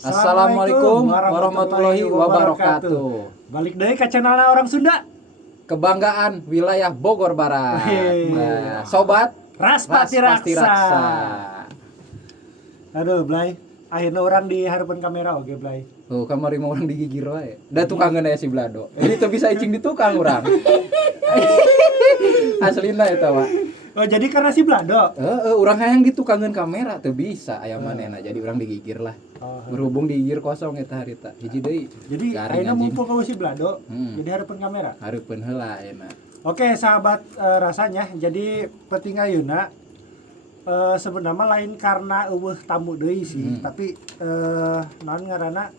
Assalamualaikum warahmatullahi wabarakatuh. Balik deui ka channelna Orang Sunda. Kebanggaan wilayah Bogor Barat. Nah, sobat Raspati Raksa. Aduh, Blay. Akhirnya orang di harapan kamera oke, Blay. Tuh, kamari mau orang digigir wae. Da tukangan aya si Blado. Ini tuh bisa icing di tukang urang. Aslina eta, Pak. Oh, jadi karena si Blado. Urang hayang ditukangan kamera tuh bisa aya manehna. Jadi urang digigir lah. Berhubung digigir kosong eta harita. Hiji deui. Jadi ayeuna mumpung ka si Blado, jadi harapan kamera. Hareupeun heula ayeuna. Oke, sahabat rasanya. Jadi penting ayeuna sebenarnya lain karena eueuh tamu deui sih, tapi naon ngaranna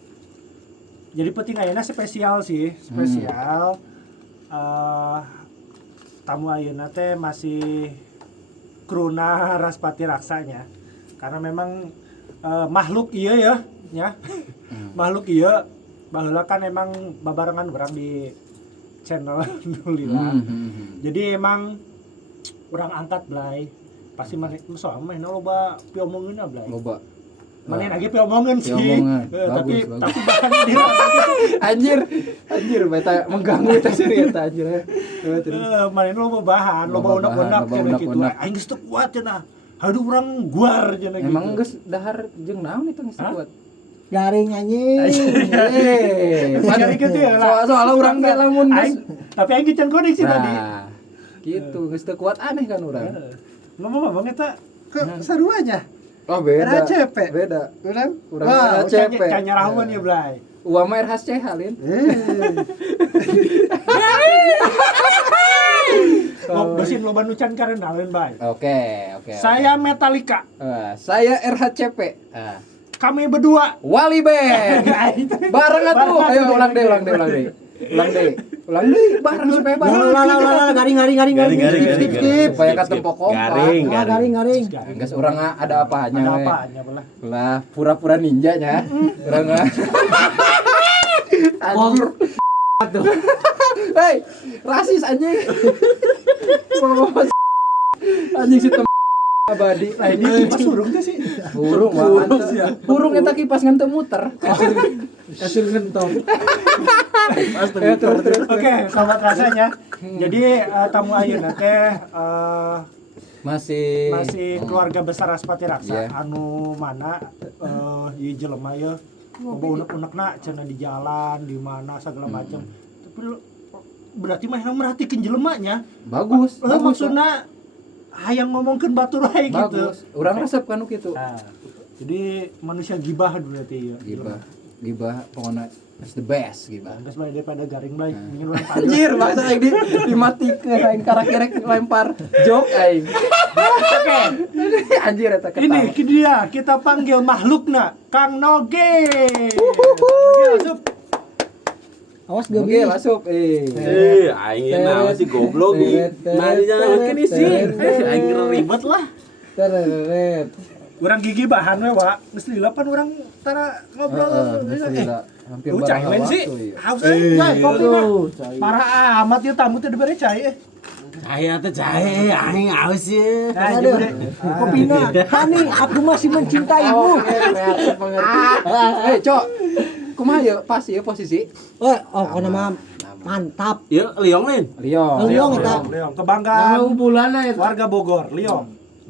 jadi penting ayeuna spesial sih, spesial. Tamu ayeuna teh masih kruna Raspati Raksanya. Karena memang makhluk ieu ya. Makhluk ieu baheula kan emang babarengan urang di channel Nulila. Jadi emang urang angkat Blay. Pasti maneh soal mah loba piomongeunna Blay. Loba. Maneh lagi piomongeun sih. Tapi bahan di anjir beta mengganggu eta sih eta anjir. Maneh loba bahan, loba unek-unek cenah kitu. Aing geus teu kuat cenah. Haduh urang guar cenah gitu. Emang geus dahar jeung naon itu geus kuat. Garing anjing. Garing gitu ya lah. Soalnya urang ge lamun geus. Tapi aing can coding sih tadi. Gitu, geus teu kuat aneh kan urang. Ngomong eta ke saruanya. Oh beda. RHCP. Beda. Urang RHCP. Canya rahuan ya Blay. Uang mah RHC halin. Oh, besin loba nu can karena lain Bay. Oke. Saya Metallica. Saya RHCP. Kami berdua Wali Band. Bareng atuh. Ayo ulang deh. Bareng supaya bareng. Garing. Supaya ketempok kompak. Garing. Geus urang ada apanya we. Ada apanya belah. Lah pura-pura ninja nya. Urang anjir. Aduh. Hei, rasis anjing. Anjing si abadi. Lah ini kipas burung teh sih. Burung mah. Burung eta kipas ngan teu muter. Kasur gentong. Terus. Oke, sahabat rasanya. Jadi tamu ayeuna teh masih keluarga besar Raspati Raksa. Anu mana ieu jelema ye loba unek-unekna cenah di jalan, di mana segala macam. Tapi berarti mah yang merhatikeun jelemanya. Bagus. Maksudna hayang ngomongkeun batur wae gitu. Bagus. Urang resep kan kitu. Jadi manusia gibah berarti ya. Gibah pokoknya is the best gibah. Geus bae daripada garing Blay. Mungkin urang Anjir, masa aing dimatikeun aing karak-kerek lempar jok aing. Oke. Anjir eta ketawa. Ini dia kita panggil makhlukna Kang Noge. Masuk. Awas Oke, masuk. Aing naon sih goblok nih. Mari jangan kene sih. Aing ribet lah. Teret. Urang gigi bahan we, Wak. Geus lilapan urang tara ngobrol. Hampir Cai men sih. Haus cai kopina. Parah amat ya tamu teh dibere cai. Cai aing aus ye. Aduh. Kopina. Hani, aku masih mencintaimu. Cok. Kumaha ye pas ye posisi? Nama mantap. Ieu liong lain. Liong eta. Liong kebanggaan warga Bogor,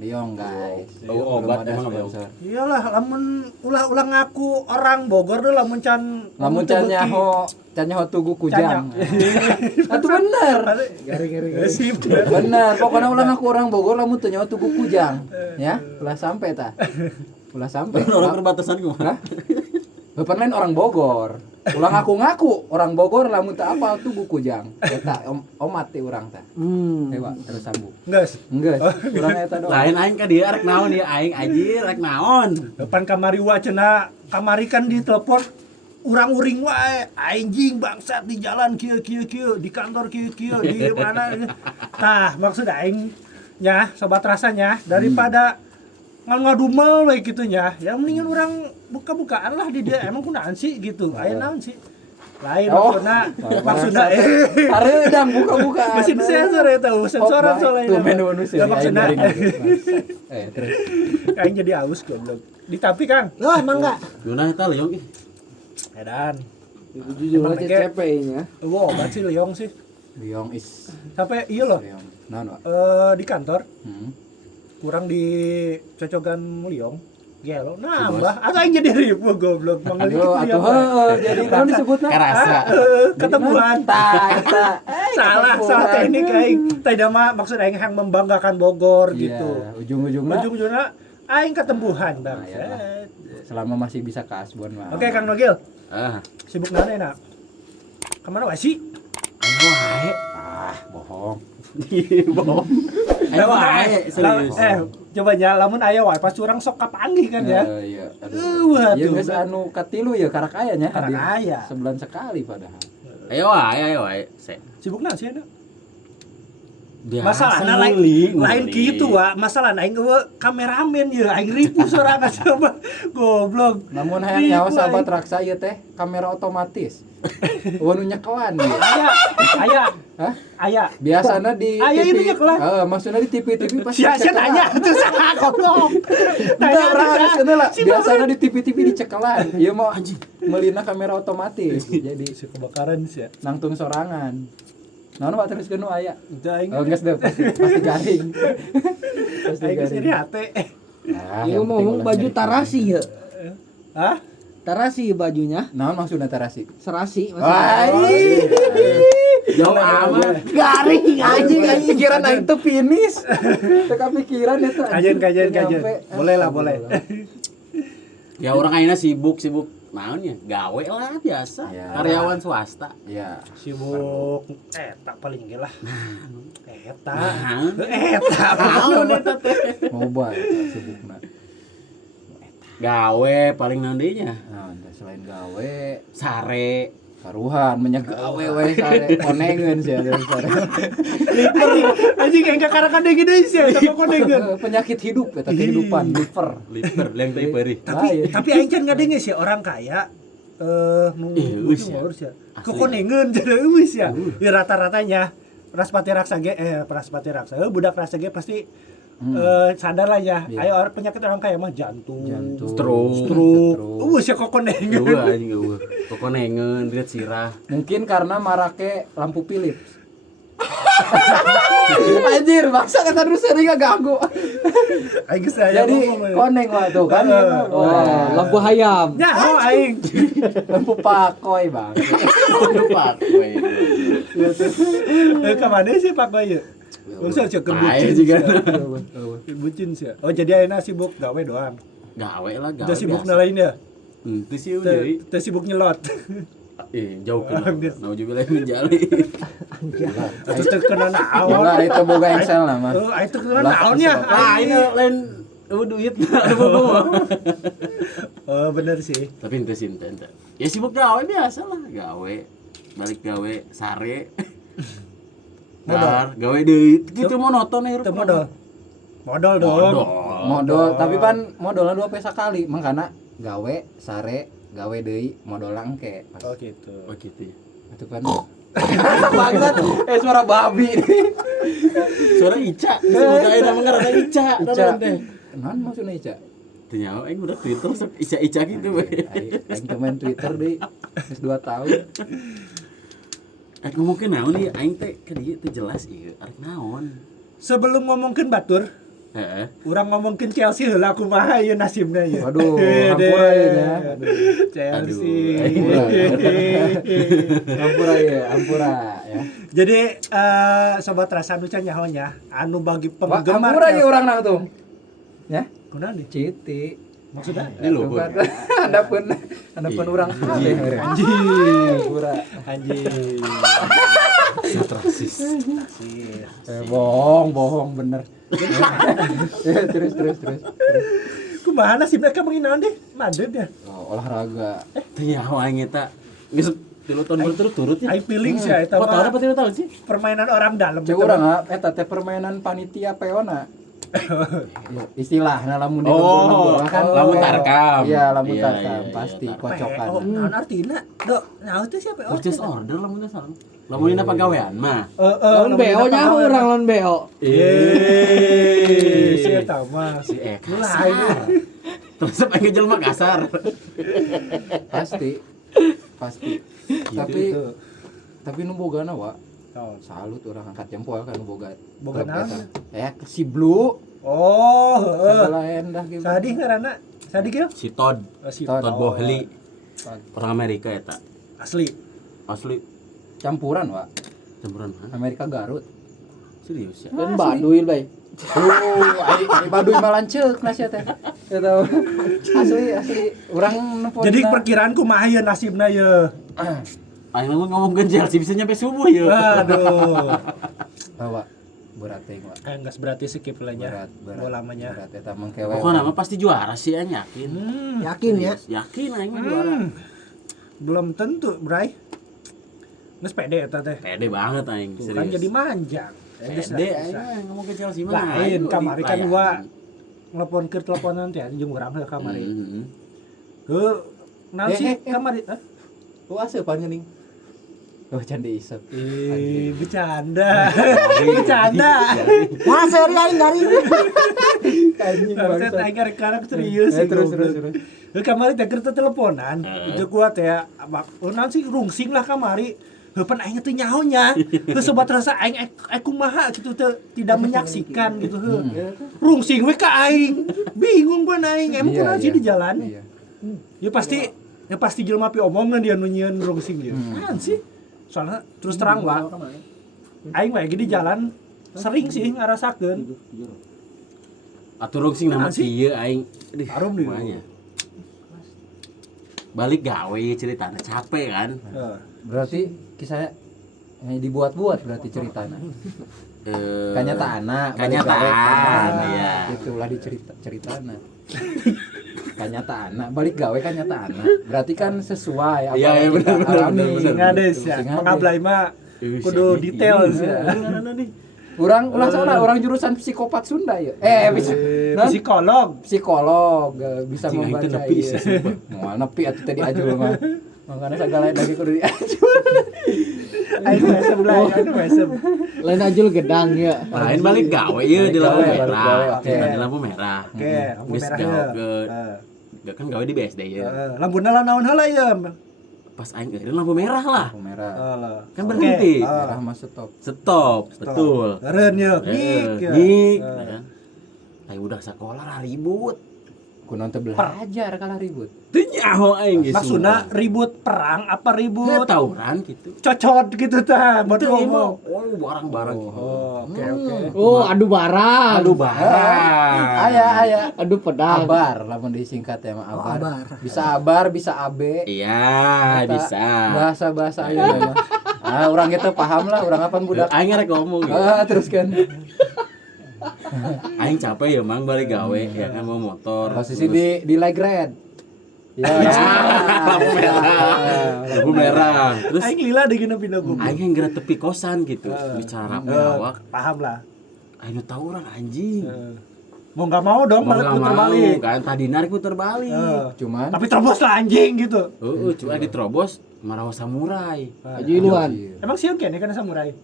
Liong guys. Obat emang apa? Iyalah lamun ulah ngaku orang Bogor deh lamun can nyaho tugu kujang. Atuh bener. Garing. Sip. Bener, pokoknya ulah ngaku orang Bogor lamun teu nyaho tugu kujang. Ya, ulah sampai tah. Ulah sampai. Orang perbatasan kumaha? Bapak lain orang Bogor. Ulang ngaku orang Bogor lamun teu apal tugu kujang. Eta omat ti urang teh. Hewa terus sambung. Geus. Urang eta doang. Lain aing ka dieu arek naon ieu aing anjir arek naon. Depan kamari cenah kamari kan di telepon urang uring wae anjing bangsat di jalan kieu di kantor kieu di mana. Tah maksud aing nya sobat rasanya daripada ngadumel we kitu nya. Ya mendingan urang buka-bukaan lah di dia. Emang kunaon sih gitu. Aya naon sih? Lain Oh. maksudna Hareudang buka-buka. mesin sensor eta sensoran soalnya. Tuh menu manusia. Maksudna Terus. aing jadi aus goblok. Ditapi Kang. Lah mangga. Guna eta leong ih. Edan. Jujur Emang aja kayak- CP-nya. Wow, banget sih Leong sih. Liong is. Sampai iya loh. Liong. Naon, Wak? Di kantor kurang dicocokan Leong. Gelo nambah. Asa aing jadi ribu goblok mangga Aduh, atuh heuh, jadi naon disebutna? Karasa. ketemuan. Eta. Salah teknik aing. Tidak mah maksud aing yang membanggakan Bogor gitu. Iya, ujung-ujungnya Ujung-ujungnya aing ketembuhan bang. Nah, iyalah. selama masih bisa ke Asbon mah. Oke Kang Nogil, Ah, sibuk nana enak. Kemana wae sih? ayo wae. Bohong. Bohong. Ayo wae, serius. Coba nya lamun aya wae pas urang sok kapanggih kan ya. Iya. Waduh. Iya geus anu katilu ya karak aya nya. Karak aya. Sebulan sekali padahal. Ayo wae. Sibuk naon sih anu? Biasa Masalahna lain gitu wa, masalahna aing eueuh kameramen ya, aing ripu sorangan sama goblok. Namun hayang nyawa sahabat raksa ieu teh kamera otomatis. Nu nyekelan ya. Aya. Hah? Aya. Biasana di Aya TV. ini nyekelan. Maksudnya di TV pasti Sia tanya tuh saha goblok. Tanya Tanya lah. Biasana di TV dicekelan. Ieu mah meulina kamera otomatis. Jadi si kebakaran sih. nangtung sorangan. Naon Pak terus nu aya? Udah aing. Oh, geus deh pasti garing. Pasti Aing geus garing. jadi hate. Nah, Ieu yang mau penting baju ulah tarasi ya. Hah? Tarasi bajunya. naon maksudna tarasi? Serasi Wai. Jauh amat. garing Anjing pikiran aing teu finish. Teu kepikiran eta. Kajen. Boleh lah, boleh. Ya orang ayeuna sibuk naon ya? Gawe lah biasa. Ya. Karyawan swasta. Iya. Sibuk eta paling ge lah. Eta. Nah, Eta. naon eta teh? Mobile sibukna. Gawe paling naon deui nya? Nah, selain gawe, Sare. karuhan menyak gawe we sare konengeun sia sare. Anjing enggak karakan deui deui sih, tapi konengeun. Penyakit hidup eta kehidupan liver. Liver leng teh peurih. Tapi aing can ngadenge sih orang kaya nu Eus ya. ngurus ya. Asli. Kekonengeun jadi eus ya. Di rata-ratanya Raspati Raksa ge budak Raksa ge pasti sadar lah ya. Iya. Ayo penyakit orang kaya mah jantung. Stroke. Eus ya kokonengeun. Eueuh anjing eueuh. Kokonengeun lihat sirah. Mungkin karena marake lampu Philips. Anjir, maksa kata terus sering ganggu. Aing geus aya Jadi ngomong. koneng lah tuh kan. Wah, lampu hayam. Ya, oh aing. Lampu pakoy, Bang. Lupa kowe. Ka mana sih Pak Bayu? Usah cek Pae juga. bucin sih. Oh, jadi ayeuna sibuk gawe doang. Gawe lah gawe. Teu sibuk biasa. lain ya. Teu sih deui. Teu sibuk nyelot. Jauh ke naujubillah min jali. Atuh teu kena naon. Gila itu boga Excel lah mah. Itu kena naonnya. Ini lain duit mah. Oh, bener sih. Tapi ente sih ente. Ya sibuk gawe biasa lah, gawe. Balik gawe sare. Dar, gawe deui. Gitu monoton ya Teu modal. Modal dong. Modal, tapi pan modalnya 2 peso kali, makanya gawe sare gawe deui modal engke. Oh gitu. Oh gitu ya. Itu kan banget suara babi. Suara Ica, disebut aja nama ngarana Ica. Ica. Naon teh? Naon maksudnya Ica? Teu nyaho aing udah Twitter sok Ica-Ica gitu we. Aing teu main Twitter deui. Geus 2 tahun. Ngomongkeun naon ieu aing teh ka dieu teu jelas ieu. Arek naon? Sebelum ngomongkeun batur, Heeh. urang ngomongkeun Chelsea heula kumaha ieu nasibna ieu. Waduh, hampura ieu nya. Chelsea. Hampura ya. Jadi sobat rasa nu can nyahonya anu bagi penggemar. Hampura ieu urang nang tuh. Ya, Kunaon deh? Citi. Maksudnya? Ini lho. Handapun urang kabeh. Hampura. Anjing. Rasis. Bohong bener. Terus. Kumaha nasibna ka mangin naon deh? Madrid ya. Oh, olahraga. Teu nyaho aing eta. Geus 3 tahun berturut-turut ya. Aing feeling sih eta Kok tahu mah apa 3 tahun sih? permainan orang dalam. Cek urang eta teh permainan panitia peona. Istilahnya lamun di Oh, lembur kan lamun tarkam. Iya, lamun Iya, tarkam iya, pasti iya, kocokan. PO, naon artina? Dok, naon teh siapa Purchase order lamun salah. Lamun dina pagawean mah. Lawan BO nya urang lawan BO. Si eta mah Si Eka. lain. Terus apa jelema kasar. Pasti. Tapi nu bogana wa salut orang angkat jempol kan nu boga. Boga klub naon? eta. Si Blue. Oh, heeh. Segala endah gitu. Sadik ngaranna? Sadik ya? Si Todd. Si Todd. Todd Boehly. Orang Amerika eta. Asli. Asli Campuran wa. campuran mah. Amerika Garut. Serius ya. Dan Baduy bae. Ai Baduy mah lanceuk nasi teh. Eta asli urang nepon. Jadi perkiraanku mah ieu nasibna ye. Aing mah ngomongkeun Chelsea bisa nyampe subuh ya. Aduh. Bawa berat teh wa. Enggak berarti skip lah nya. Berat. Bola mah nya. Berat eta mengkewe. Pokoknya mah pasti juara sih aing yakin. Yakin ya? Yakin aing mah juara. Belum tentu, Bray. Geus pede eta teh. Pede banget aing Tuh, serius. kan jadi manjang. Pede aing ngomong ke Chelsea mah. Lain kamari kan Layan. gua ngelepon ke teleponan teh jeung urang heuh kamari. Heuh, naon sih kamari? Hah? Lu asup panjeuning. Oh, candi isep. Bercanda. Bercanda. Wah, seri aing garing. Anjing Harusnya aing arek karek serius. terus. Heuh kamari teh keur teleponan. Jeung gua teh naon sih rungsing lah kamari. Heuh pan aing teh nyahonya. Heuh sobat rasa aing kumaha gitu teh tidak menyaksikan gitu heuh. Rungsing we ka aing. Bingung pan aing emang kunaon sih di jalan. Iya. Ya pasti jelema pi omongan dia nu nyieun rungsing dia. Apaan sih? Soalnya terus terang Pak, aing mah di jalan sering sih ngarasakeun. Atur rungsing nama Apaan sih? kieu aing. Aduh, Harum nih. kumanya. Balik gawe ceritanya capek kan. Berarti kisahnya dibuat-buat berarti ceritanya. Kanyataana. Kenyataan, iya. Itulah ceritana. Kanyataana, balik gawe kanyataana. Berarti kan sesuai apa Iya, yang kita benar, alami. benar. Ngades ya, pengablay mah kudu detail sih. Urang orang jurusan psikopat Sunda ya. Psikolog bisa Cing, aing teh membaca. nepi Iya. sih, sumpah. Moal nepi atuh tadi ajul mah. Makanya segala lagi kudu diajul. Aing mesem lah, anu mesem. Lain ajul gedang ya. Lain balik gawe ya di lampu Balik gawe, balik gawe, merah. oke. Di lampu merah. Oke, lampu Geus merah gawe ya. Gak kan gawe di BSD ya. Lampuna lah naon heula ya. Pas aing eureun lampu merah lah. Lampu merah. Kan berhenti. Merah mah stop. Stop, betul. Eureun ya, ngik ya. Ngik, kan. Aing udah sekolah ribut. Kunaon teh belajar kalah ribut. Teu nyaho aing geus. Maksudna ribut perang apa ribut tawuran gitu. cocot gitu tah buat Teu ngomong. oh barang-barang gitu. Oke. Oh, adu barang. Aduh barang. Aya. Adu pedang. Abar lamun disingkat ya mah abar. abar. Bisa abar, bisa AB. Iya, Eta bisa. Bahasa-bahasa aya mah. Urang gitu paham lah, urang apaan budak. Aing rek ngomong ya. Teruskan. Aing capek ya mang balik gawe ya kan mau motor. Posisi di light red. Ya, lampu merah. Lampu merah. Terus Aing lila deh gini pindah buku. aing yang gerak tepi kosan gitu. Bicara awak. Paham lah. Aing nu tahu orang anjing. Mau nggak mau dong Mau balik nggak puter mau balik. kan tadi narik puter balik. Cuman Tapi terobos lah anjing gitu. Cuma diterobos marawa samurai. Aju iluan. Emang siang kene kan samurai.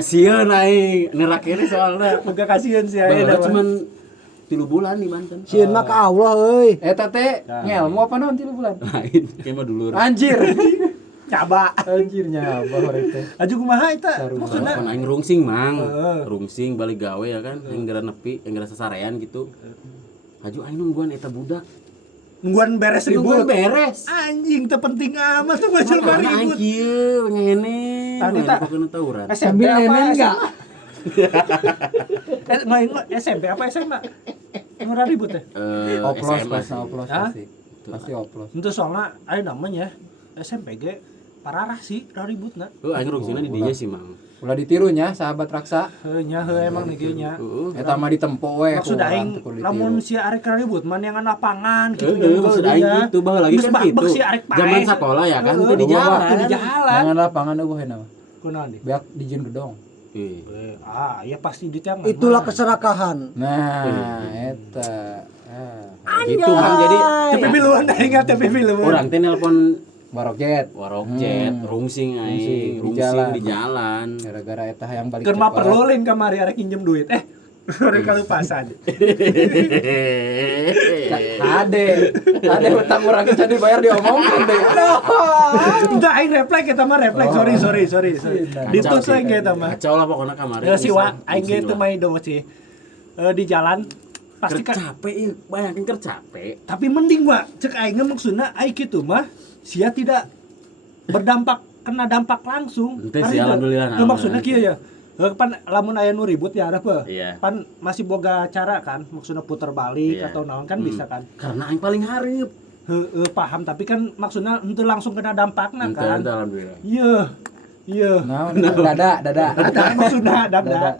Sieun aing nerak ini soalnya. Muga kasihan sih aing Baru dah. cuman 3 bulan di Banten. Sieun mah ka Allah euy. eta teh ngelmu apa naon 3 bulan? Lain kayak mah dulur. Anjir. Coba. Anjirnya apa itu? Aju kumaha eta? Maksudna Maksudnya aing rungsing mang. Rungsing balik gawe ya kan. Aing geura nepi, aing geura sasarean gitu. Aju aing nungguan eta budak. nungguan beres Nungguan ribut. beres. Anjing terpenting amat tuh baca Karena aing ribut. kieu ngene. Tadi tak- pokona tawuran. SMP Sambil apa nenen SMA? enggak? Main SMP apa SMA? Ngurang ribut ya? Oplos SMA pas sih. oplos Hah? pasti. Pasti oplos. Itu soalnya ayo namanya SMP ge pararah sih ributna. Aing rungsingna di dieu sih mang. Ulah ditirunya sahabat raksa. Heuh nya heuh emang nih nya. Eta mah ditempo we. Maksud ku aing urang teu kudu lamun ditiru. si arek ribut man yang lapangan gitu Maksud aing gitu baheula lagi Geus kan bak-bak gitu. si arek pae. Zaman sekolah ya kan Heeh. teu di jalan. Teu di jalan. Jangan lapangan eueuh nama. Kunaon di? Beak dijieun gedong. Ya pasti di tiang Itulah keserakahan. Nah, eta. Gitu Kang, jadi TP piluan aing ingat TP piluan. urang teh nelpon Warokjet. warokjet, rungsing aing, rungsing di jalan. Gara-gara eta yang balik Keur mah perlu lain kamari arek pinjem duit. Sore kalupasan. Ade utang urang geus dibayar diomongkeun deh. Entah aing refleks eta mah refleks. Sorry. Ditus aing ge eta mah. Kacau lah pokoknya kamari. Ya si wa aing ge teu main do sih. Di jalan pasti kan capek, bayangin capek. tapi mending wa cek aing maksudna aing kitu mah sia tidak kena dampak langsung. Ente sih alhamdulillah. Maksudnya kieu ya. Pan lamun aya nu ribut ya apa? Iya. Pan masih boga cara kan maksudnya puter balik Iya. atau naon kan bisa kan. Karena aing paling hareup. Paham tapi kan maksudnya henteu langsung kena dampakna kan. Alhamdulillah. Iya. Dada. Ada maksudna dada.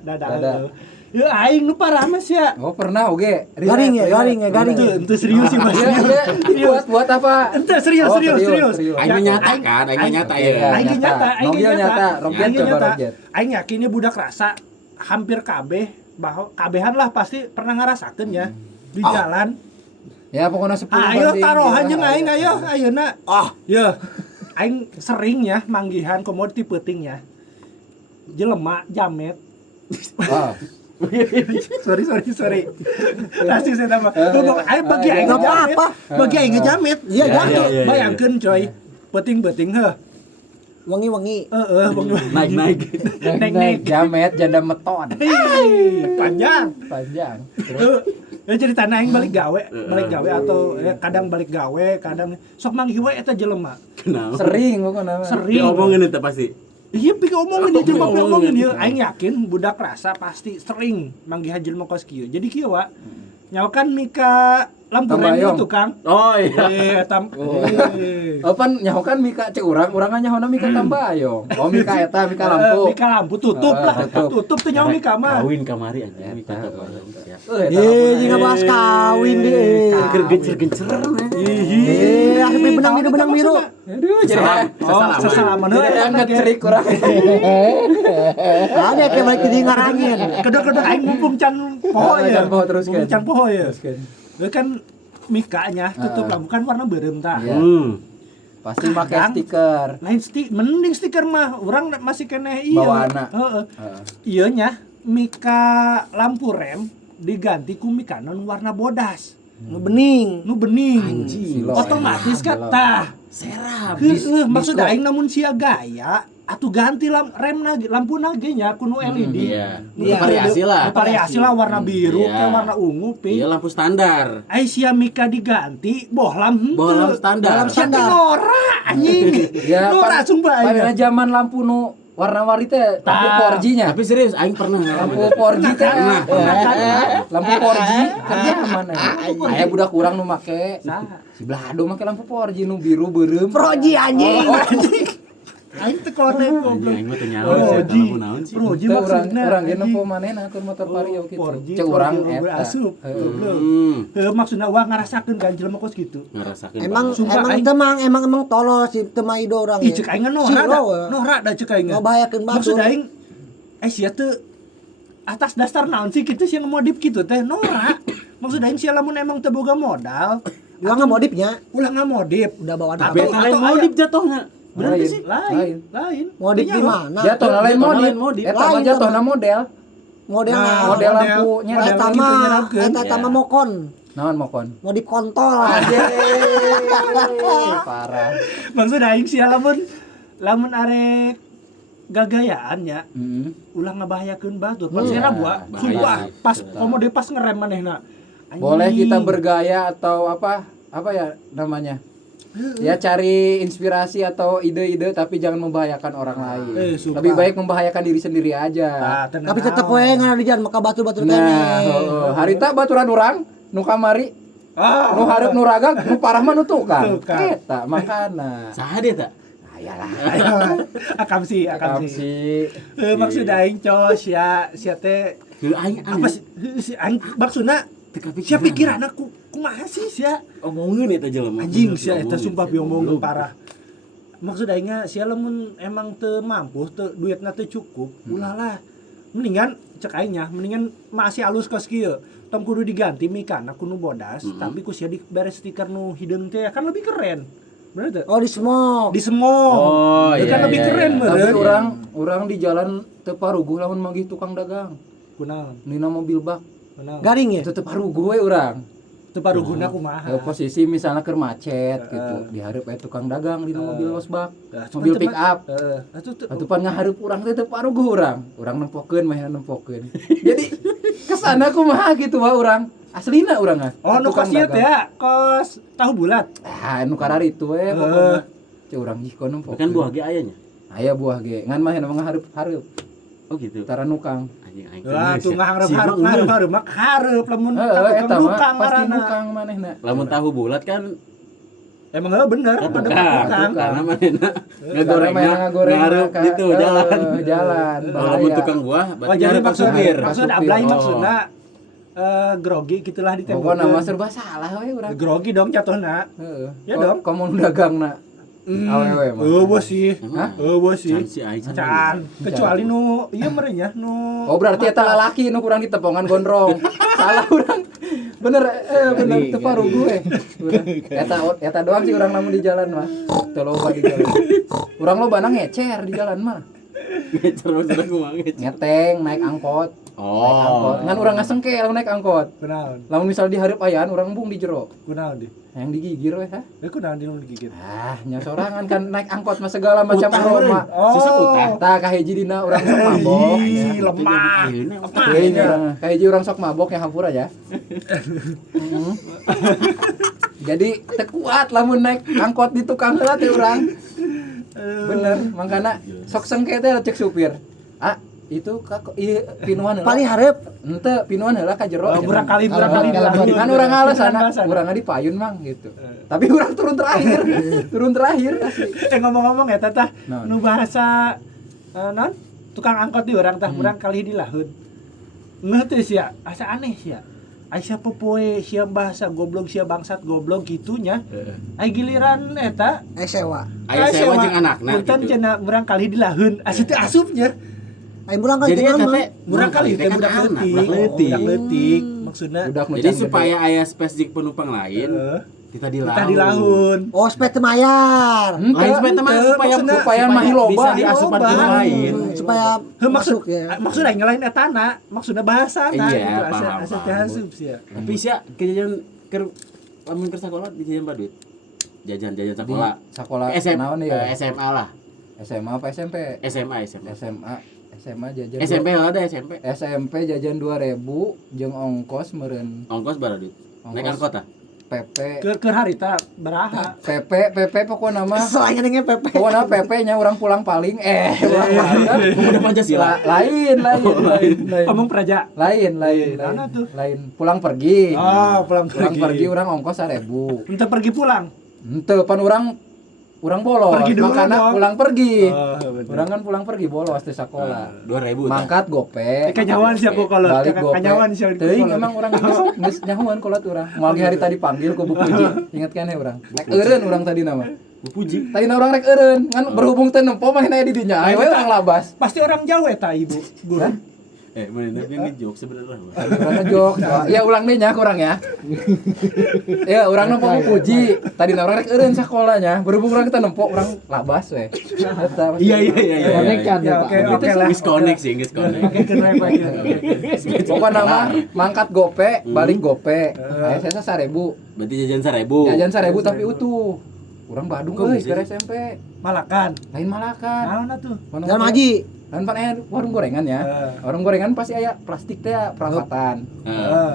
Ya aing nu parah mas ya. Oh, pernah oge. Garing ya. Ente serius sih mas. Buat apa? Ente serius. Aing nyata kan, aing nyata ya. Aing nyata. Roget coba roget. Aing yakin budak rasa hampir kabeh bahwa kabehan lah pasti pernah ngarasakeun ya di jalan. Ya pokoknya 10 Ayo taruhan jeung aing ayeuna. Ya. Aing sering ya manggihan komoditi peuting ya. Jelema jamet. Sorry. Pasti saya tambah. Bagi aing jamet. Bagi aing jamet. Iya, jamet. Bayangkeun coy. Peuting-peuting heuh. Wangi-wangi. Naik. Naik. Jamet janda meton. Panjang. Ya cerita aing balik gawe atau kadang balik gawe, kadang sok manggih we eta jelema. Kenapa? Sering pokoknya. Diomongin itu pasti. Iya pikir omongin dia jelema omongin dia. Aing yakin budak rasa pasti sering manggih jelema kos kieu. Jadi kieu wa. Nyawakan Mika lampu rem itu Kang. Oh iya. Pan nyahokan Mika cek urang nyahona Mika Tambayong. Oh Mika eta Mika lampu. Mika lampu tutup lah. Tutup teh nyawa Mika mah. Kawin kamari aja Mika Tambayong. Jika bahas kawin deh. Gencer-gencer. Sampai benang biru. Aduh, jadi sesalaman heuh angkat cerik urang. Ada kayak balik di ngarangin. Kedok aing mumpung can poho ya. Teruskeun. Can poho ya. Kan Mikanya tutup lampu kan warna beureum tah. Pasti pakai stiker. Lain mending stiker mah urang masih keneh ieu. Bawaana. Ieu nya Mika lampu rem diganti ku Mika non warna bodas. Nu bening. Anjing. Otomatis kan tah Serap. maksud aing namun sia gaya atuh ganti lampu ge nya kuno LED. Iya. Variasi lah. Warna biru ke warna ungu pink. Iya lampu standar. Ai sia Mika diganti bohlam standar. Nora anjing. Nora sumpah aing. Pada zaman lampu nu warna-warni teh lampu 4G-nya. Tapi serius aing pernah Lampu 4G teh. Lampu 4G kerja mana? Aya budak urang nu make. Si Blado make lampu 4G nu biru beureum. Proji anjing. Aing teu konek goblok. Aing mah teu nyaho sih lampu naon sih. Proji Urang maksudna. urang ge nepo manehna keur motor vario kitu. Cek urang eta. Asup. Maksudna wah ngarasakeun kan jelema kos kitu. Ngarasakeun. Emang tolol si temaido orang. Ih cek aing Nora da cek aing. Ngabayakeun batur. Maksud aing sia teu atas dasar naon sih kitu sia ngemodif kitu teh Nora. Maksud aing sia lamun emang teu boga modal, ulah ngamodifnya. ulah ngamodif. Udah bawa Tapi lain modif jatuhnya. Berarti sih lain. Modif di mana? Jatuh lain modif. Eta mah jatuhna model. Model lampunya eta mah mokon. Naon mokon? Modif kontol. Parah. Maksud aing sia lamun arek gagayaan ya. Ulah ngabahayakeun batur. Pas era gua sumpah pas komode pas ngerem manehna. Boleh kita bergaya atau apa ya namanya? Ya cari inspirasi atau ide-ide tapi jangan membahayakan orang lain. Lebih baik membahayakan diri sendiri aja. Tapi tetep we ngana di jalan maka batur-batur Nah, kene. harita baturan urang nu kamari. Nu hareup nu raga nu parah mah nu tukang. Eta makana. Saha dia tak? Ayalah. Akam sih. Maksud aing cos sia teh Aing apa sih aing maksudna sia pikiran aku kumaha sih sia omongin eta jelema. anjing sia eta sumpah diomongkeun parah. Maksud aing sia lamun emang teu mampu teu duitna teu cukup, ulalah mendingan cek aing nya mendingan masih halus kos kieu tong kudu diganti mikana kudu bodas tapi ku sia dibere stiker nu hideung teh kan lebih keren bener teh Oh di smoke. di semong Oh, itu kan iya, lebih iya, keren iya. Tapi meureun orang di jalan teu paruguh lamun manggih tukang dagang. kunaon Nina mobil bak. Garing ya? Itu teu paruguh we urang. teu paruguna kumaha Posisi misalnya keur macet gitu, dihareup aya tukang dagang di mobil losbak. Cuman Mobil teu pick up. heeh atuh Atupan ngahareup urang teh teu paruguh urang. Urang nempokeun mah nempokeun. Jadi kesana kumaha gitu wah urang. Aslina urang ah. oh nu kos ieu teh ya kos tahu bulat Ah, nu karar itu we pokona. Ceu urang jih kono nempokeun. Kan buah ge ayanya. Aya buah ge. Ngan mah emang ngahareup-hareup. Oh gitu. Tara nukang. Anjing aing. lah tuh ngahareup mah hareup lamun Eta tukang mah nukang pasti ngaranna nukang manehna. Lamun tahu bulat kan emang bener pada tukang karena manehna Ngagoreng ngagoreng ngarup gitu jalan. Jalan. Kalau lamun tukang buah oh berarti jadi ngarup maksud supir. maksud Supir. ablah Oh. maksudna grogi gitulah di tembok Pokona mah serba salah we urang. grogi dong jatuhna Heeh. Ya dong. Komun dagangna. Awewe mah. bos sih Hah? bos sih Can si aing can kecuali nu iya merenya nu Oh berarti eta lalaki nu kurang ditepongan gondrong. Salah urang. Bener bener teu paruguh we. Eta doang sih urang lamun di jalan mah. Teu loba di jalan. Urang lobana ngecer di jalan mah. ngecer maksudnya kumaha ngecer. Ngeteng naik angkot. Naik angkot. Oh. Ngan urang ngasengke lamun naik angkot. kunaon Lamun misal dihareup ayaan urang embung di jero. kunaon di Yang digigir we ha. kunaon di nu digigit Ah, nya sorangan kan naik angkot mah segala macam aroma. Susah utah. Tah kahiji dina urang sok mabok. Ih, lemah Teuing urang kahiji urang sok mabok yang hampura ya. Jadi teu kuat lamun naik angkot di tukang heula teh urang. Bener, mangkana sok sengke teh cek supir. Ah, itu ieu pinuan heula. Paling hareup. Henteu, pinuan heula ka jero. Burang kali Kan urang alesana, urang di payun mang gitu. Tapi urang turun terakhir asli. ngomong-ngomong ya tah Naon? nu bahasa non tukang angkot di orang tah urang kali di laheud ngeuh teh sia asa aneh sia Aisyah popoe sia bahasa goblok sia bangsat goblok gitunya ai giliran eta Sewa. Aya sewa jeung anakna punten gitu. cenah urang kali di laheun asa teu asupnya Aing urang kan Jadi teu eta ngomong. teh urang kali teh kan budak anak, leutik budak leutik maksudna Budak nu Jadi can supaya aya space jeung penumpang lain, kita di kita di laheun Oh, supaya teu mayar. Lain supaya teman supaya mahi loba. bisa diasupan Loba. ke lain. Supaya Heuh, maksud masuk ya. maksudnya ngelain etana maksudnya bahasana Iya, gitu paham, asa teh paham. asup sia Tapi sia kejadian keur lamun keur sakola di jajan baduit. Jajan sakola. Sakola SMA naon ya? SMA lah. SMA apa SMP? SMA. SMA jajan. SMP lah ada SMP. SMP jajan 2.000 jeung ongkos meureun Ongkos berapa duit? Naik angkot ah? PP. keur harita baraha PP pokokna mah. Soalnya dengan PP. Pokokna PP nya urang pulang paling pulang paling. Pemuda Pancasila. Lain. ngomong praja Lain. Mana tuh? Lain pulang pergi. pulang Pulang pergi urang ongkos 1.000. Entah pergi pulang. Henteu pan urang bolos. Pergi dulu Makana dong. pulang pergi. bener. Urang kan pulang pergi bolos teh sakolah. 2.000. Mangkat gope. Kanyawan sih aku kolot. Balik gope. Kanyawan sih aku Teuing kolot. emang urang geus nyahoan kolot urang. Moal hari tadi panggil ku Bu Puji. Ingat kan ya urang. Rek eureun urang tadi nama. Bu Puji. Tadi urang rek eureun. Kan berhubung teu nempo mah aya di dinya. Aya we urang labas. Pasti orang Jawa eta ibu. Guru. Mana ini joke sebenarnya. Urang ngejok. Ya ulang deui nya kurang ya. Ya urang nempo Bu Puji. Tadi urang rek eureun sakolanya. Berhubung urang kita nempo urang labas we. Eta. Iya. Ya oke lah. Geus connect sih, geus connect. Oke keren lagi. Pokoknya nama mangkat gope, balik gope. Aya saya 1.000. Berarti jajan 1.000. Jajan 1.000 tapi utuh. Urang Badung euy ke SMP. Malakan. Lain Malakan. Naon atuh? Jalan Maji. Kan pan aya warung gorengan ya. Warung gorengan pasti aya plastik teh perapatan.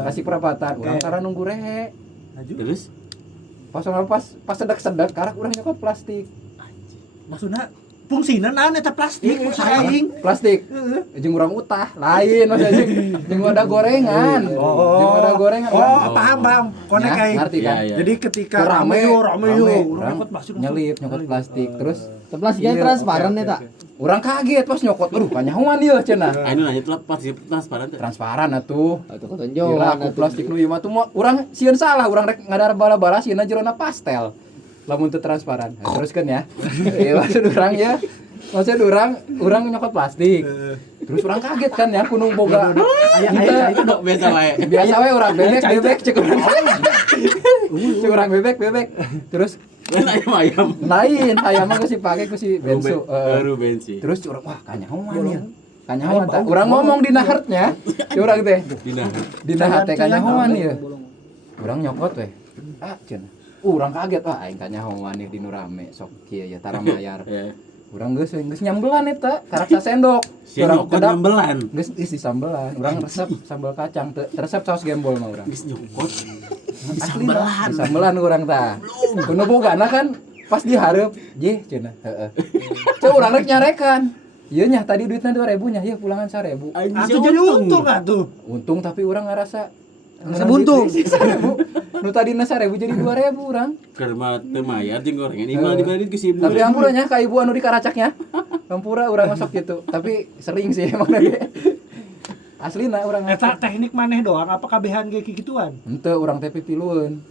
Plastik perapatan. Urang tara nunggu rehe. Terus Pas sedak-sedak karak urang nyokot plastik. Maksudna fungsina naon eta plastik saing. Plastik. Jeung urang utah, lain maksudnya jeung wadah gorengan. Jeung wadah gorengan. Oh, paham. Konek Ya, aing. ngerti kan? Iya. Jadi ketika Rame rame yo. urang Nyokot plastik nyelip plastik terus Plastiknya transparan eta. urang kaget pas nyokot aduh panyahoan ieu cenah anu nanya telah pasti transparan teh. transparan atuh Atuh Gila, ketonjolan aku plastik nu ieu mah tuh urang sieun salah urang rek ngadar bala-bala sieunna jerona pastel lamun teu transparan teruskeun ya maksud urang nyokot plastik Terus orang kaget kan ya kuno boga. Aya biasa wae. Biasa we orang bebek cek urang. Cek urang bebek. Terus Ayam. lain ayam mah geus dipake ku si bensu. Baru bensin. Terus urang wah kanyahoan ya. Kanyahoan tah. Urang ngomong dina heartnya. Urang teh. Dina hate kanyahoan ieu. Urang nyokot we. Cenah. Urang kaget wah aing kanyahoan ieu dinu rame sok kieu ya tara mayar. Urang geus nyambelan eta karaksa sendok. Urang kedap nyambelan. Geus disambelan. Urang resep sambal kacang teu resep saus gembol mah urang. Geus nyokot. Disambelan urang tah. Kuno bogana kan pas dihareup, je cenah. Heeh. Ceu urang rek nyarekan. Ieu nya tadi duitna 2.000 nya, ieu pulangan 1.000. Atuh jadi untung atuh. Untung tapi urang ngarasa Sebuntung. 1.000. Nu tadina 1.000 jadi 2.000 urang. Keur mah teu mayar jeung gorengan imah dibanding ke si ibu. Tapi hampura nya ka ibu anu di karacaknya. Hampura urang masuk gitu. Tapi sering sih emang ge. Aslina urang Eta teknik maneh doang apa kabehan ge kikituan? henteu urang teh pipilueun.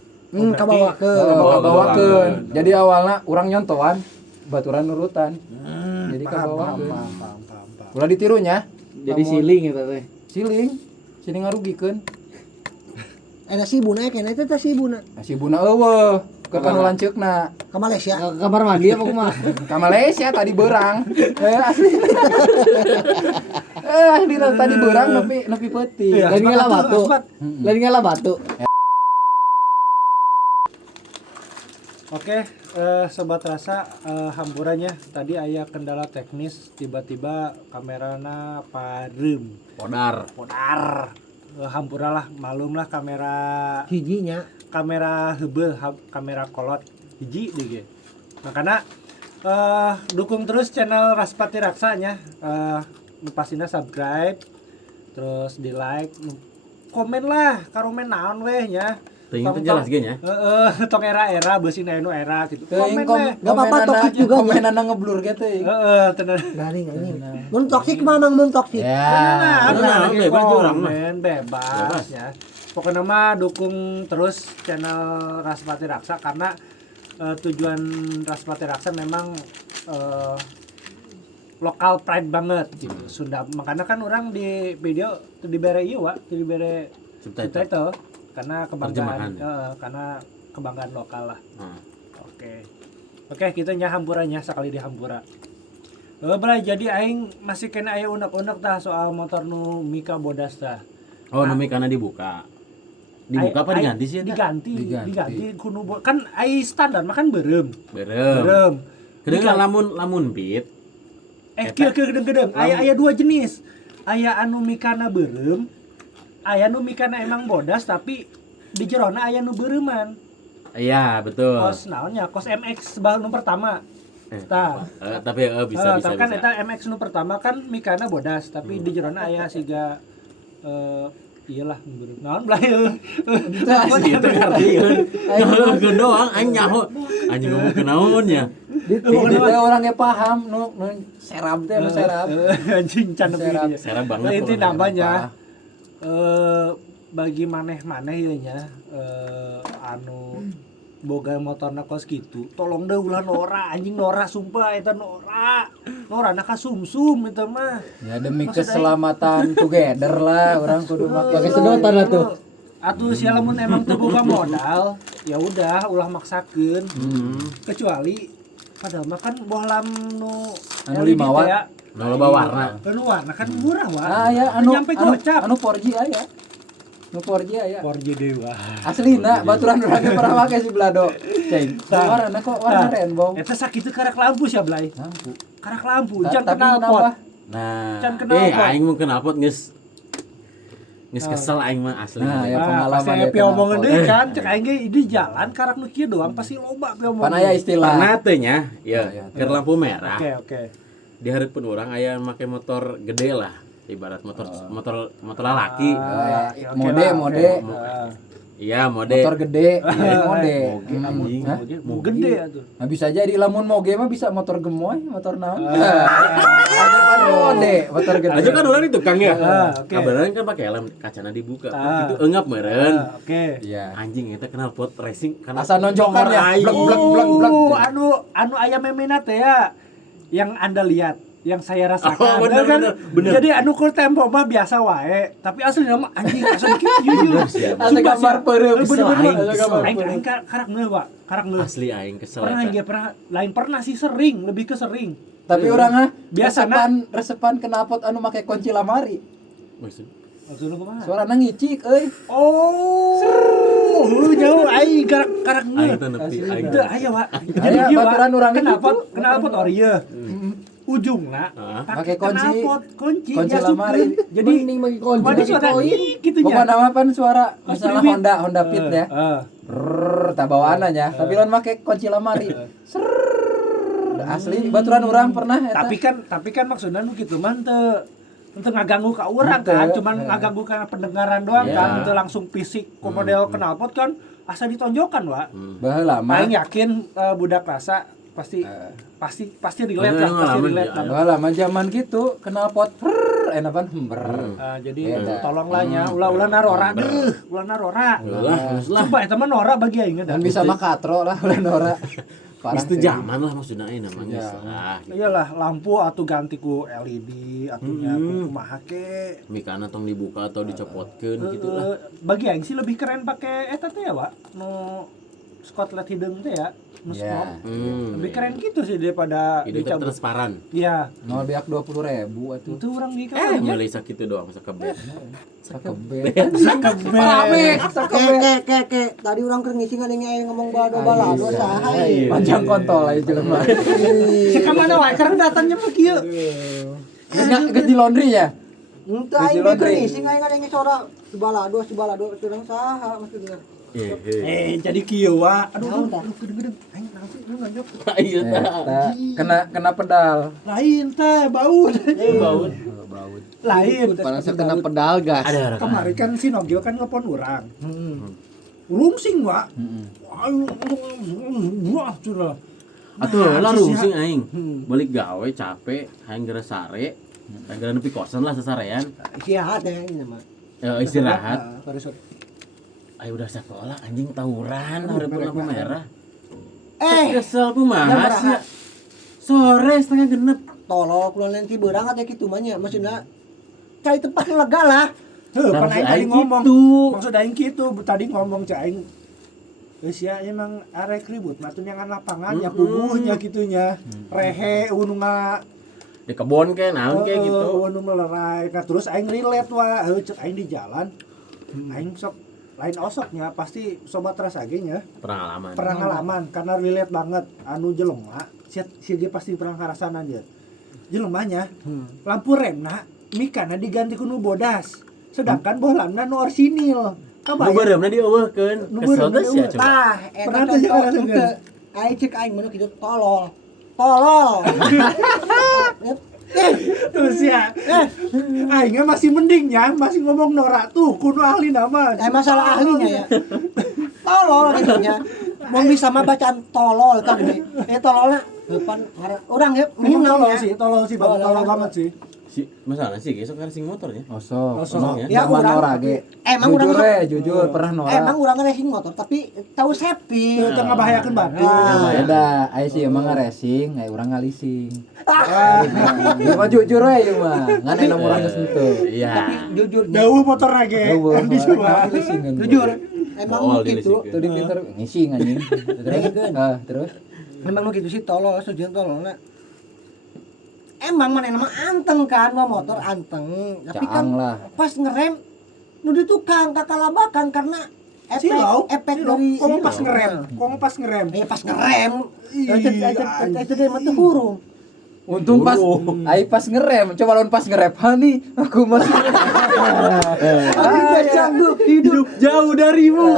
Kabawakeun. Jadi awalnya urang nyontoan baturan nurutan. Jadi kabawakeun. Paham. Ulah ditirunya. Jadi siling eta teh. Siling ngarugikeun. Ada sibuna kena itu teh sibuna. Sibuna eueuh ke kanu lanceukna. Ke Malaysia. Ke kamar mandi apa kumaha? Ka Malaysia tadi beurang. Asli. Dina tadi beurang nepi peuting. Lain ngala batu. Lain ngala batu. Oke, sobat rasa hamburannya tadi aya kendala teknis tiba-tiba kamerana padem. Podar. Hampura lah, malum lah kamera Hijinya. kamera heubeul, kamera kolot hiji deui. Makana dukung terus channel Raspati Raksa nya. Nu pastina subscribe, terus di like, komen lah, karomen naon weh nya. Teuing teh jelas ge nya. Tong era beusina anu era gitu. Teuing Komen weh. Gak apa-apa, toksik juga. komenana ngeblur ge teuing. Tenan. Garing ini. Mun toksik mamang mun toksik. Ya. Benar, bebas di orang mah. Bebas ya. Pokoknya mah dukung terus channel Raspati Raksa karena tujuan Raspati Raksa memang lokal pride banget gitu. Sunda makanya kan orang di video teu dibere ieu wa, teu dibere subtitle karena kebanggaan karena kebanggaan lokal lah. Oke, kita nya hampurannya sekali di hampura. Bray, jadi aing masih kena aya unek-unek tah soal motor nu Mika bodas tah. Oh, nu Mika dibuka. Dibuka apa diganti sih eta? Diganti kudu kan ai standar mah kan beureum. Beureum. Kedeung lamun beat. Kieu gedeng-gedeng. Aya dua jenis. Aya anu Mikana beureum, aya nu Mikana emang bodas tapi di jerona aya nu beureuman. Iya, betul. Kos naonnya? Kos MX bahal nu pertama. Tah. Tapi bisa. Kan eta MX nu pertama kan Mikana bodas tapi di jerona aya siga iyalah beureum. Naon blay. Itu ngartieun. Geun doang aing nyaho. Anjing ngomong ke naon nya. Dia orang ge paham nu serab teh nu serab. Anjing can nepi. Serab banget. Itu namanya bagi maneh-maneh ieu nya anu boga motorna kos kitu. Tolong deh ulah Nora, anjing Nora sumpah eta Nora. Norana ka sumsum eta mah. Ya demi keselamatan together lah orang kudu make Pakai sedotan atuh. Atuh sia lamun emang teu boga modal, ya udah ulah maksakeun. Kecuali padahal mah kan bohlam nu Anu 5 watt. ya. Nu loba warna. Anu warna kan murah wa. Ya anu nyampe gocap. anu 4G aya. Nu 4G aya. 4G dewa. Aslina baturan urang ge pernah make si Blado. Ceng. Warna kok warna rainbow. Eta sakitu karak lampu sia Blay. Lampu. Karak lampu, Ta- jangan tapi kenal pot. nambah. Nah, Can kenapa? aing mun knalpot geus kesel aing mah asli. Nah, ya pengalaman pasti dia pi omongan kenal deui kan, cek aing ge di jalan karak nu kieu doang pasti loba pi omongan. Pan aya istilah. Karena teh nya, Ya, ya, keur lampu merah. Oke. Di hareupeun urang aya make motor gede lah. Ibarat motor lalaki. Ya, oke Mode. lah, oke. Iya, mode. Motor gede, mode. Anjing. Hah? Mau gede atuh. Nah, bisa jadi lamun moge mah bisa motor gemoy, motor naon. Ada pan mode, motor gede. Aja kan urang di tukang ya. Oke. Kabaran kan pakai helm, kacana dibuka. Ah. Itu eungap meureun. Oke. Iya. Anjing eta kenal pot racing karena Asa nonjokan ya, aing. blek. Anu aya memena teh ya yang Anda lihat yang saya rasakan. Oh, bener, kan? bener. Jadi anu kur tempo mah biasa wae, tapi asli nama anjing asli kieu jujur. Asli gambar peureuh bener kesel, aing karak ngeuh, Pak. Karak ngeuh. Asli aing kesel. Pernah eta. aing pernah lain pernah sih sering, lebih ke sering. Tapi orang Biasana- resepan knalpot anu make kunci lamari. Maksud Maksudna kumaha? Suarana ngicik euy. Oh, jauh aing karak aing ngeuh. teh nepi aing. Itu aya, Pak. Aya, baturan urang Kenapa orieu? Ujungna Pakai kunci kunci kunci ya, lamari. jadi mending bagi kunci mana bagi suara koin. gitu nya. Pokoknya nama pan suara Pas misalnya pribit. Honda Fit ya. Tak bawaannya, tapi lawan make kunci lamari. Serrrr, asli baturan urang pernah eta. Tapi kan maksudnya nu kitu mah teu ngaganggu ka urang Henteu. kan, cuman ngaganggu ka pendengaran doang Iya. kan, teu langsung fisik ku model knalpot kan asa ditonjokan, Wak. Baheula mah. Paling yakin budak rasa pasti relate Bener, lah, pasti ngalaman, relate ya. lah. Baheula mah zaman gitu knalpot enakan Jadi Beda. tolonglah nya ulah narora deuh, ulah narora. Lah, Coba eta mah nora bagi aing dan bisa mah katro lah ulah nora. Geus teu zaman lah maksudna aing namanya Ya. lah. Iyalah lampu atau ganti ku LED atunya kumaha ke. Mikana tong dibuka atau dicopotkeun gitu lah. Bagi aing sih lebih keren pakai eta teh ya, Wak. Nu Scotland hideung teh ya. Nu Ya. smoke. Lebih keren gitu sih daripada Hidup dicabut. transparan. Iya. Nol biak 20.000 atuh. Itu orang di Meuli sakitu doang sakebet. Sakebet. Ke. Tadi orang keur ngisi ngadenge ngomong balado saha. Panjang kontol aja jelema. Cek mana wae karena datangnya mah kieu. Geus di laundry ya? Henteu aing keur ngisi ngadenge sora balado curang saha maksudna. Jadi kieu wa. Naon tah? Gede-gede. Aing langsung lu nganjok. Iya Eta kena pedal. Lain teh baut. baut. Lain. Panasnya kena pedal gas. Ada Kemarin kan si Nogil kan nelpon urang. Rungsing, Wak. Wah, curah. Atuh lah Najis ya. rungsing aing. Balik gawe capek, hayang geura sare. Hayang geura nepi kosan lah sasarean. Istirahat ya ini mah. Istirahat. Sorry. Ayo udah sekolah anjing tawuran hareup lampu merah. Jam Kesel kumaha berapa? sih? Sore setengah genep. Tolol kulo nanti beurang atuh kitu mah nya maksudna cari tempat nu lega lah. Heuh, Nah, pan aing tadi aing ngomong. gitu. Maksud aing kitu, tadi ngomong cek aing. Geus ya emang arek ribut mah tunjangan lapangan ya puguhnya kitunya. Rehe nu Di kebon kayak naon kayak gitu. nu melerai. Nah, terus aing relate wa, heuh cek aing di jalan. Aing sok lain osoknya pasti sobat rasa ge nya. Pengalaman. Pernah ngalaman karena relate banget anu jelema si dia pasti pernah ngarasanan dia jelemanya lampu remna mikana diganti ku nu bodas sedangkan bohlamna nu orsinil Nu beureumna dieuweuhkeun. Nu Kesel beureumna teh sia dieuweuh. coba. Tah, Pernah eta teh contoh ngarasakeun? henteu. Aing cek aing menu kitu tolol. Terus ya aingnya masih mendingnya masih ngomong norak tuh kudu ahli nama Masalah ahlinya ya. Tolol gitu nya. Mau bisa mah bacaan tolol kan ini. Tololna depan urang ya memang minum tolol sih Bang. Tolol banget sih. Si masalahnya sih gesok racing motornya. Osok. Osok. Ya, Zaman urang. Nora ge. Emang Jujur urang- we, jujur pernah Nora. Emang urang racing motor tapi tahu safety. Itu ngebahayakeun bantu. Beda, aya sih emang racing, aya urang ngalising. Ieu mah jujur we ieu mah. Ngan enak urang geus henteu. Iya. Jujur Jauh motor lagi. Kan dijual. jujur emang Bool nu kitu dilisikeun. Tuh di pinter ngising anjing. Terus emang nu kitu sih tolol sejen tololna. Emang mana nama anteng kan mah motor anteng tapi kan caang lah. pas ngerem nu di tukang kakalabakan karena Silau. efek dari Kok pas silau. ngerem? Kok pas ngerem? Pas ngerem Iya, itu dia mah teu hurung. Untung pas pas ngerem, coba lawan pas ngerem. Hani, aku masih Hidup jauh darimu.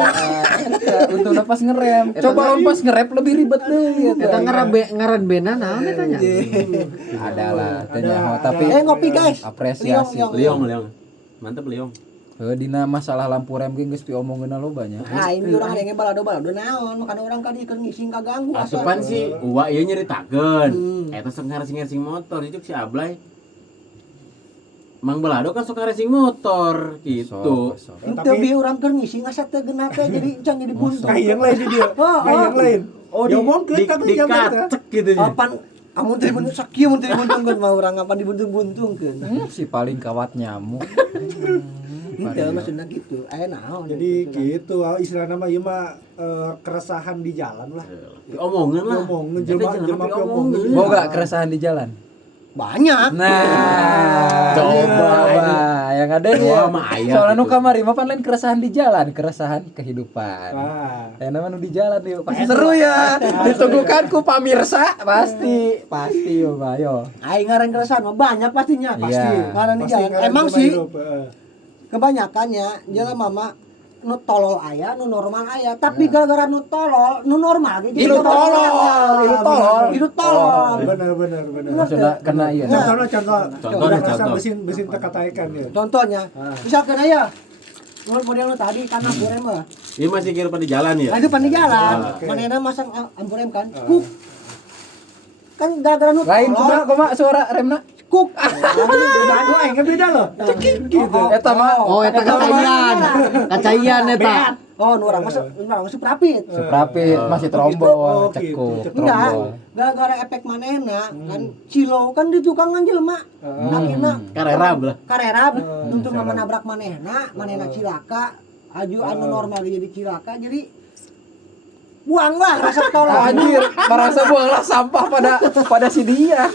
untung pas ngerem. Coba lawan pas ngerem lebih ribet deh. Kita ngaran bena naon eta nya? Ada lah, tanya tapi Ngopi guys. apresiasi. Liong. Liong. Mantap Liong. Dina masalah lampu rem ge geus piomongeunna lo banyak. Nah, ini orang ada yang balado naon, makanya orang kali keur ngising kaganggu Asupan sih uwa ieu nyeritakeun. Eta sok ngaracing-ngaracing motor itu si Ablay. Mang Balado kan suka racing motor gitu. Itu bi orang keur ngising asa teu genah teh jadi can jadi buntu. Kayak yang lain di dia. Kayak yang lain. Oh, Ya omong ke Dikacek gitu. Pan Amun teh buntung sakieu mun teh buntungkeun mah urang apa dibuntung-buntungkeun. Si paling kawat nyamuk. Henteu maksudna gitu. Aya naon. Jadi gitu istilahnya mah ieu mah keresahan di jalan lah. Omongan lah. Ngomongin Eta jelema jangan jelema sampai ngomongin. omongin. Mau gak keresahan di jalan? Banyak. Nah, Coba, yang ada Wah, ya. mah aya Soalnya nu gitu. kamari mah pan lain keresahan di jalan, keresahan kehidupan. Nah, Ya namanya nu di jalan nih, pasti seru ya. Ditunggukan ku pamirsa, pasti yo, Pak, yo. Aing ngaran keresahan mah banyak pastinya. Pasti. Ngaran di pasti jalan. ngaran Emang jelema sih hirup, kebanyakannya jelema mah nu tolol aya, nu normal aya, tapi gara-gara nu tolol, nu normal ge Ilu tolol. Benar. Maksudnya kena iya. Nah. Contoh Contohnya, rasa contoh. besin tekataikan ya. Contohnya, misalkan aya model nu tadi kan amburem mah. Ini masih kehidupan di jalan ya? Nah, itu pan di jalan. Oke. Manehna masang amburem kan. Kuk. Kan gara-gara nu Lain kumaha suara remna? Kuk. Beda loh. Cekik gitu. Eta mah Oh, eta kacayan eta. Oh, nu urang masuk suprapit. Suprapit masih trombol, Oh, gitu. cekuk, Enggak, trombol. gara-gara efek manehna kan cilo kan di tukangan jelema. Akhirna Karerab lah. karerab untuk menabrak manehna cilaka, aju anu normal jadi cilaka jadi buanglah rasa tolong. Anjir, merasa buanglah sampah pada si dia.